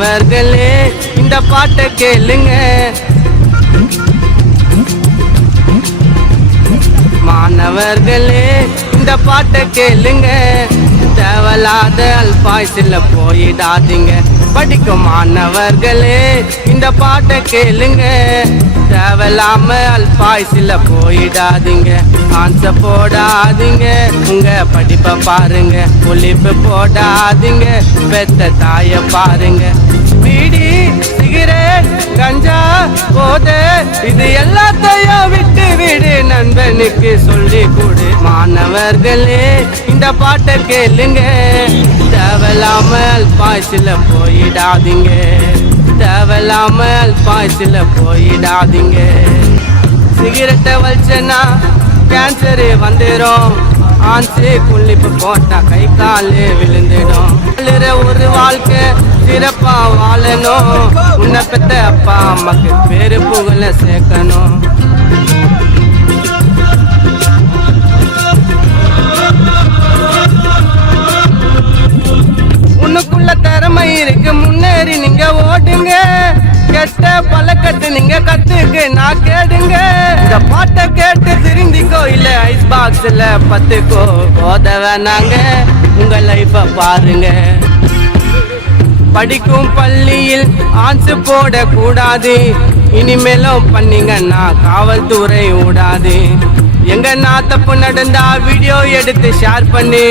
மாணவர்களே இந்த பாட்டை கேளுங்க. மாணவர்களே இந்த பாட்டை கேளுங்க. தேவலாத அல்பாய்ஸ்ல போயிடாதீங்க. படிக்கும் மாணவர்களே இந்த பாட்டை கேளுங்க. தேவலாம அல்பாய்ஸ்ல போயிடாதீங்க. ஆன்சர் போடாதீங்க, உங்க படிப்பை பாருங்க. புளிப்பு போடாதீங்க, பெத்த தாய பாருங்க. பீடி சிகரெட் கஞ்சா போதே இது எல்லாத்தையும் விட்டு விடு, நண்பனுக்கு சொல்லி கொடு. மாணவர்களே இந்த பாட்டை கேளுங்க. தேவலாம அல்பாய்ஸ்ல போயிடாதீங்க. தேவலாம அல்பாய்ஸ்ல போயிடாதீங்க. சிகரெட்டை வச்சனா கேன்சரு வந்துடும். ஆன்சு புள்ளிப்பு போட்டா கை காலு விழுந்துடும். ஒரு வாழ்க்கை சிறப்பா வாழணும். உன்னை பெத்த அப்பா அம்மாக்கு பேரு புகழ சேர்க்கணும். உனக்குள்ள திறமை இருக்கு, முன்னேறி நீங்க ஓடுங்க. கெட்ட பழக்கத்தை நீங்க கத்துக்கு நான் கேடுங்க. இந்த பாட்டை கேட்டு திருந்திக்கோ, இல்ல ஐஸ் பாக்ஸ்ல பத்துக்கோ. போத வேணாங்க, உங்க லைஃப பாருங்க. படிக்கும் பள்ளியில் ஆன்சு போடக்கூடாது. இனிமேலும் பண்ணீங்கன்னா காவல்துறை விடாது. எங்க நான் தப்பு நடந்தா வீடியோ எடுத்து ஷேர் பண்ணி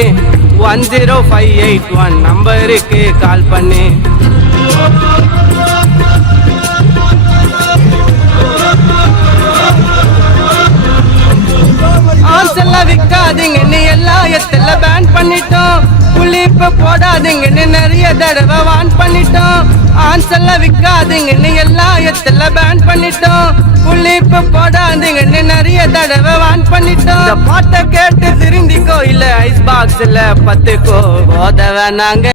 10581 நம்பருக்கு கால் பண்ணி. ஆன்செல்லாம் விற்காதீங்கன்னு எல்லா இடத்துல பேன் பண்ணிட்டோம். புளிப்பு போடாதீங்கன்னு நிறைய தடவை வான் பண்ணிட்டோம். ஆன்செல்லாம் விற்காதீங்கன்னு எல்லா இடத்துல பேன் பண்ணிட்டோம். புளிப்பு போடாதீங்கன்னு நிறைய தடவை வான் பண்ணிட்டோம். இந்த பாட்டை கேட்டு திருந்திக்கோ, இல்ல ஐஸ் பாக்ஸ்ல பத்துக்கோ. போத வேணாங்க.